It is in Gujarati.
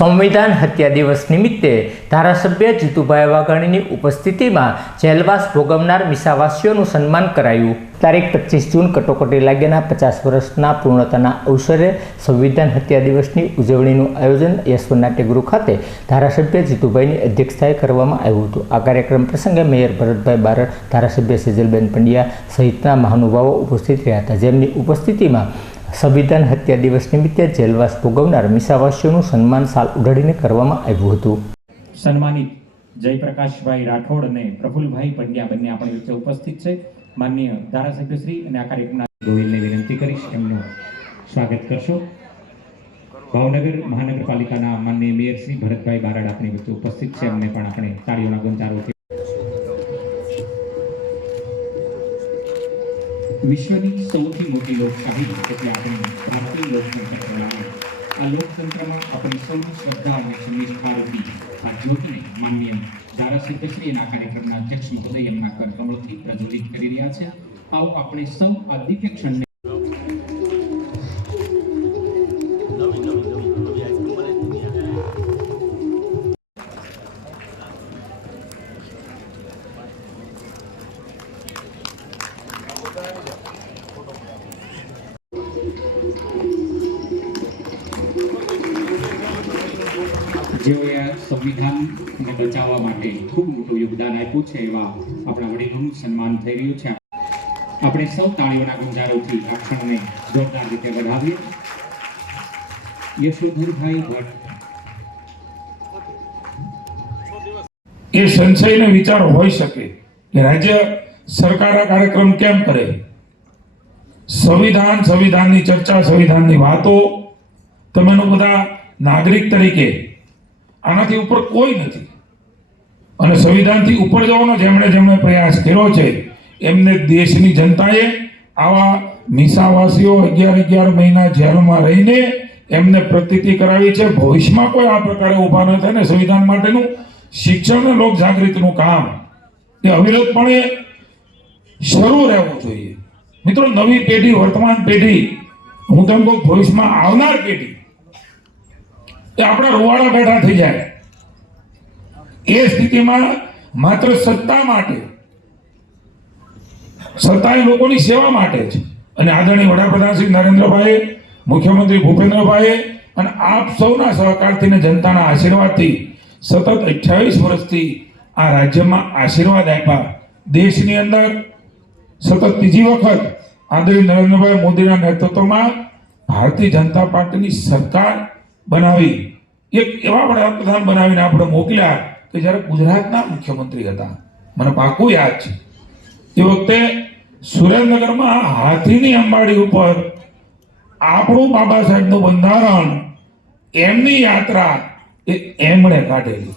संविधान हत्या दिवस निमित्ते धारासभ्य जीतुभाई वाघाणीनी उपस्थितिमां जेलवास भोगवनार मीसावासीओनुं सन्मान करायुं। तारीख 25 जून कटोकटी लाग्याना 50 वर्षना पूर्णताना अवसरे संविधान हत्या दिवसनी उजवણીનું आयोजन यशवंत नाट्यगृह खाते धारासभ्य जीतुभाईनी अध्यक्षताए करवामां આવ્યું હતું। આ કાર્યક્રમ પ્રસંગે મેયર ભરતભાઈ બારડ, ધારાસભ્ય સેજલબેન પંડ્યા સહિતના મહાનુભાવો ઉપસ્થિત રહ્યા હતા, જેમની ઉપસ્થિતિમાં संविधान हत्या दिवस निमित्ते जेलवास भोगवनार मीसावासीओनुं सन्मान साल उडाडीने करवामां આવ્યું હતું। सन्मानित जयप्रकाशभाई राठोड અને પ્રફુલભાઈ પંડ્યા બંને આપણી વચ્ચે ઉપસ્થિત છે। માનનીય ધારાસભ્યશ્રી અને આ કાર્યક્રમના ગોવિલને વિનંતી કરીશ એમનું સ્વાગત કરશો। ભાવનગર મહાનગરપાલિકાના માનનીય મેયર શ્રી ભરતભાઈ બારડ આપણી વચ્ચે ઉપસ્થિત છે, એમને પણ આપણે તાળીઓના ગણતારોથી विश्वनी सौथी मोटी लोकशाही એટલે આપણી ભારતીય લોકતંત્ર પ્રણાલી। આ લોકતંત્રમાં આપણી સૌની શ્રદ્ધા અને નિષ્ઠારૂપી આ જ્યોતિને માનનીય ધારાસભ્યશ્રી એના કાર્યક્રમના અધ્યક્ષ મહોદય એમના કરકમળથી પ્રજ્વલિત કરી રહ્યા છે। આવો આપણે સૌ આ દિવ્ય ક્ષણને જેઓએ આ સંવિધાનને બચાવવા માટે ખૂબ મોટું યોગદાન આપ્યું છે એવા આપણા વડીલોનું સન્માન થઈ રહ્યું છે। આપણે સૌ તાળીઓના ગુંજારોથી આ ક્ષણને જોરદાર રીતે વધાવીએ। યશોધરભાઈ ભટ્ટ એ સંશયને વિચાર હોઈ શકે કે રાજ્ય સરકાર આ કાર્યક્રમ કેમ કરે। સંવિધાનની ચર્ચા, સંવિધાનની વાતો તમે બધા નાગરિક તરીકે આનાથી ઉપર કોઈ નથી અને સંવિધાનથી ઉપર જવાનો જેમણે પ્રયાસ કર્યો છે એમને દેશની જનતાએ આવા મીસાવાસીઓ 11 મહિના જેલમાં રહીને એમને પ્રતીતિ કરાવી છે। ભવિષ્યમાં કોઈ આ પ્રકારે ઊભા ન થાય ને સંવિધાન માટેનું શિક્ષણ અને લોક જાગૃતિનું કામ એ અવિરતપણે શરૂ રહેવું જોઈએ। મિત્રો, નવી પેઢી, વર્તમાન પેઢી, હું તેમ કહું ભવિષ્યમાં આવનાર પેઢી એ આપણા રૂવાડા બેઠા થઈ જાય એ સ્થિતિમાં માત્ર સત્તા માટે, સત્તા એ લોકોની સેવા માટે છે અને આદરણીય વડાપ્રધાન શ્રી નરેન્દ્રભાઈ, મુખ્યમંત્રી ભૂપેન્દ્રભાઈ અને આપ સૌના સહકારથી અને જનતાના આશીર્વાદથી સતત 28 વર્ષથી આ રાજ્યમાં આશીર્વાદ આપ્યા। દેશની અંદર સતત ત્રીજી વખત આદરણીય નરેન્દ્રભાઈ મોદીના નેતૃત્વમાં ભારતીય જનતા પાર્ટીની સરકાર બનાવી, એક એવા વડાપ્રધાન બનાવીને આપણે મોકલ્યા કે જ્યારે ગુજરાતના મુખ્યમંત્રી હતા। મને પાકું યાદ છે એ વખતે સુરેન્દ્રનગરમાં હાથીની અંબાડી ઉપર આપણું બાબા સાહેબનું બંધારણ, એમની યાત્રા એ એમણે કાઢેલી।